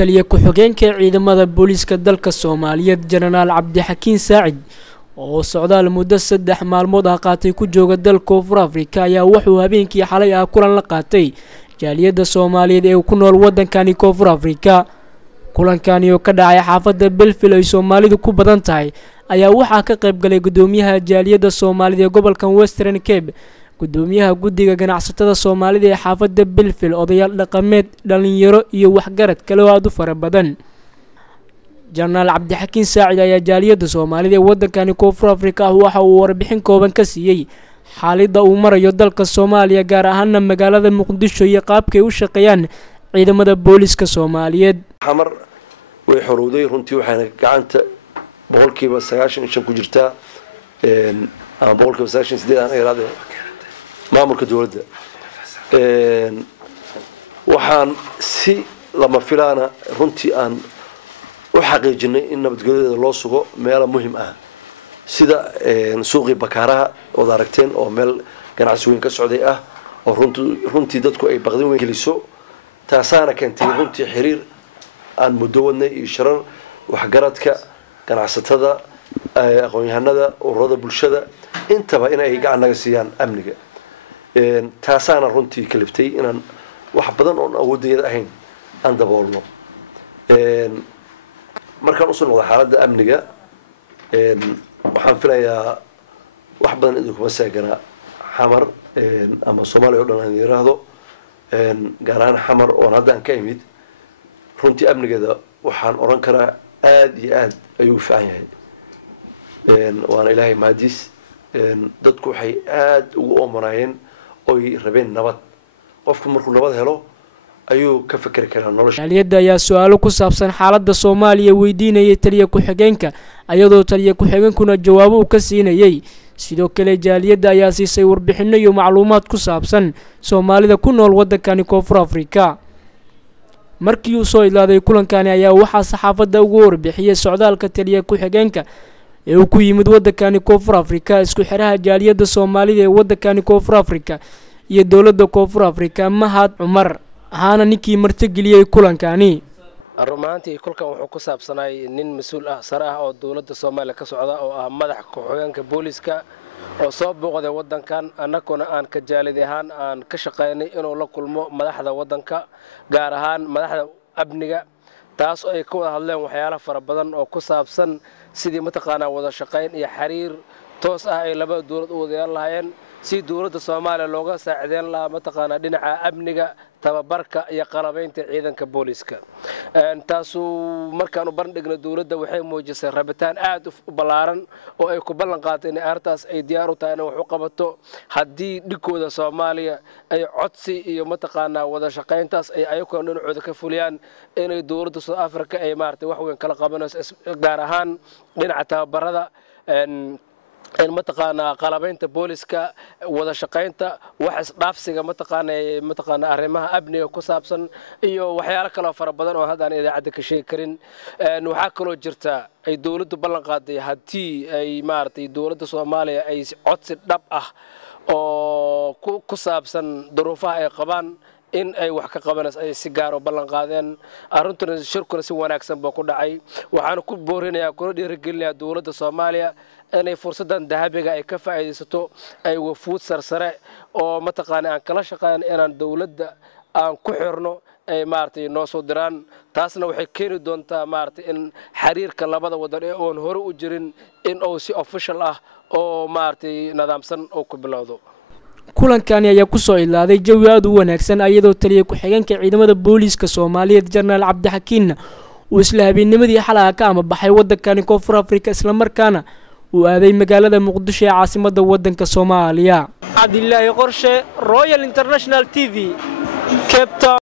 taliye ku-xigeenka ciidamada booliiska dalka Soomaaliyeed Jenaraal Cabdixakiin Saacid oo socdaal muddo 3 maalmood ah qaatay ku jooga dalka Koonfur Afrika ayaa wuxuu habeenkii xalay ah kulan la qaatay jaaliyada Soomaaliyeed ee ku nool wadankani Koonfur Afrika. kulankani oo ka dhacay xaafadda Belfil ay Soomaalidu ku badan tahay ayaa waxaa ka qayb galay gudoomiyaha jaaliyada Soomaaliyeed ee gobolka Western Cape, gudoomiyaha guddiga ganacsatada Soomaalida ee xaafadda Belfil, odayaal dhaqameed, dhalinyaro iyo waxgarad kale oo aad u fara badan. Jenaraal Cabdixakiin Saacid ayaa jaaliyada Soomaalida ee wadankani Koonfur Afrika waxa uu warbixin kooban ka siiyay xaaladda uu marayo dalka Soomaaliya, gaar ahaan magaalada Muqdisho iyo qaabka ay u shaqeeyaan ciidamada booliiska Soomaaliyeed. xamar way xorowday runtii waxayna gacanta boqolkiiba 95 ku jirtaa ama boqolkiiba 98 aan iraade maamulka dawladda. waxaan si lama filaana runtii aan u xaqiijinay in nabadgelyada loo sugo meelo muhiim ah sida suuqii bakaaraha oo aragteen oo meel ganacsi weyn ka socday ah oo runtii dadku ay baqdin weyn geliso, taasaana keentay runtii xiriir aan muddo wadnay iyo shirar waxgaradka ganacsatada, aqoon-yahanada, ururada bulshada intaba in ay gacan naga siiyaan amniga. taasaana runtii kaliftay inaan wax badan oo awoodayada ahayn aan daboolno. markaan usoo noqdo xaaladda amniga, waxaan filayaa wax badan idinkuma seegana xamar ama Soomaaliya oo dhan aan yiraahdo, gaar ahaan xamar oo hadda aan ka imid. runtii amnigeeda waxaan oran karaa aad iyo aad ayuu u fiican yahay, waana ilaahay mahadiis. dadku waxay aad ugu oomanayeen oy rabeen nabad. qofku markuu nabad helo ayuu ka fikri karaa nolosha. jaaliyada ayaa su'aalo ku saabsan xaaladda Soomaaliya weydiinayay taliye ku-xigeenka, iyadoo taliye ku-xigeenkuna jawaabo uu ka siinayay. sidoo kale jaaliyada ayaa siisay warbixino iyo macluumaad ku saabsan Soomaalida ku nool wadankani Koonfur Afrika. markii uu soo ilaaday kulankani ayaa waxaa saxaafadda ugu warbixiyay socdaalka taliye ku-xigeenka ee uu ku yimid wadankani Koonfur Afrika, isku xiraha jaaliyada Soomaalida ee wadankani Koonfur Afrika iyo dawladda Koonfur Afrika Mahad Cumar ahaana ninkii martigeliyay kulankani. rumaantii kulkan wuxuu ku saabsanay nin mas'uul ah sare ah oo dawladda Soomaaliya ka socda oo ah madax ku-xigeenka booliiska oo soo booqday wadankan, annaguna aan ka jaalid ahaan aan ka shaqeynay inuu la kulmo madaxda wadanka, gaar ahaan madaxda amniga, taas oo ay ka wada hadleen waxyaalo fara badan oo ku saabsan sidii mataqaanaa wada shaqeyn iyo xiriir toos ah ay labada dawlad u wada yeelan lahaayeen, si dawladda Soomaaliya looga saacideyn lahaa mataqaanaa dhinaca amniga, tababarka iyo qalabaynta ciidanka booliiska. taasu markaan u bandhigno dawladda waxay muujisay rabitaan aad u ballaaran oo ay ku ballan qaaday in artaas ay diyaar u tahay in wax u qabato haddii dhigooda Soomaaliya ay codsi iyo mataqaanaa wada shaqeyntaas ay ayagoo dhinacooda ka fuliyaan inay dawladda South Africa ay maartay wax weyn kala qabanayso, gaar ahaan dhinaca tababarada, in mataqaanaa qalabaynta booliiska, wada shaqeynta, wax isdhaafsiga mataqaanaa arrimaha amniga ku saabsan iyo waxyaalo kale oo fara badan oo hadda aan idaacadda ka sheegi karin. waxaa kaloo jirta ay dawladdu ballan qaaday haddii ay maartay dawladda Soomaaliya ay codsi dhab ah oo ku saabsan duruufaha ay qabaan in ay wax ka qabanayso ay si gaar oo ballan qaadeen. arrintuna shirkuna si wanaagsan baa ku dhacay. waxaan ku boorinayaa kuna dhiirigelinayaa dawladda Soomaaliya inay fursadan dahabiga ay ka faa'iideysato, ay wafuud sarsare oo mataqaanaa aan kala shaqeyn inaan dawladda aan ku xirno ay maartay noo soo diraan. taasna waxay keeni doontaa maartay in xiriirka labada wadan ee oon hore u jirin in uu si official ah oo maartay nidaamsan oo ku bilowdo. kulankani ayaa ku soo ilaaday jawi aad u wanaagsan, iyadoo taliye ku-xigeenka ciidamada booliiska Soomaaliyeed Jenaraal Cabdixakiin uu isla habeennimadii xalay ka ama baxay wadankani Koonfur Afrika, isla markaana uu aaday magaalada Muqdisho ee caasimadda wadanka Soomaaliya. Cabdillaahi Qorshe, Royal International TV, Cape Town.